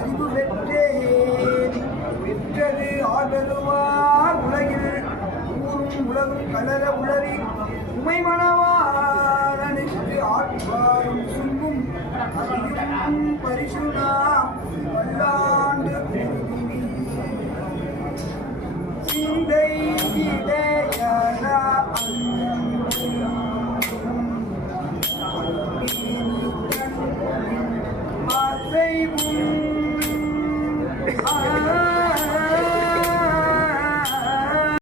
அறிவு பெற்றது ஆதருவார் உலகில் ஊரும் உலகும் கலர உளறி உமை மணவாரனுக்கு ஆட்பாரும் சுங்கும் அறியும் பரிசுனா